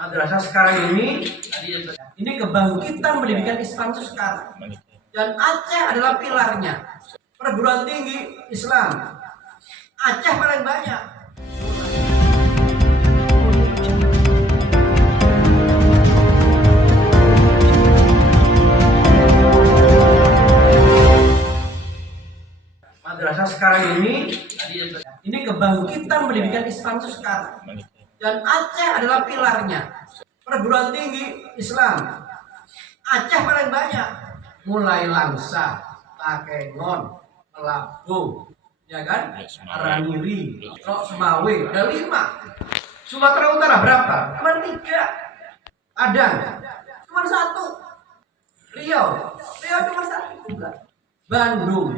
Madrasah sekarang ini kebangkitan pendidikan Islam itu sekarang, dan Aceh adalah pilarnya. Perguruan tinggi Islam Aceh paling banyak. Madrasah sekarang ini kebangkitan pendidikan Islam itu sekarang, dan Aceh adalah pilarnya. Perguruan tinggi Islam Aceh paling banyak, mulai Langsa, Takengon, Melabu, ya kan, Araniri, Semawe, ada 5. Sumatera Utara berapa? Cuma 3. Padang cuma 1. Riau cuma 1 juga. Bandung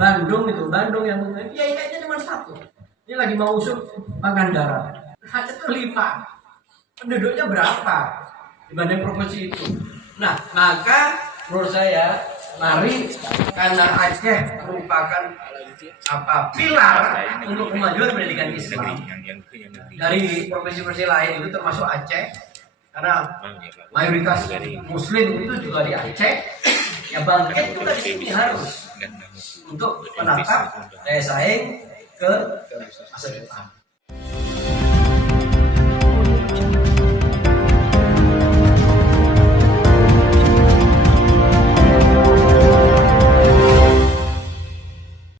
yang kayaknya cuma 1. Ini lagi mau usut Pangandaran. Aceh itu 5. Penduduknya berapa dibanding provinsi itu? Nah, maka menurut saya, mari, karena Aceh merupakan pilar untuk kemajuan pendidikan Islam dari provinsi-provinsi lain itu termasuk Aceh, karena mayoritas Muslim itu juga di Aceh. Ya, bangkit juga di sini harus untuk menatap daya saing ke masa depan.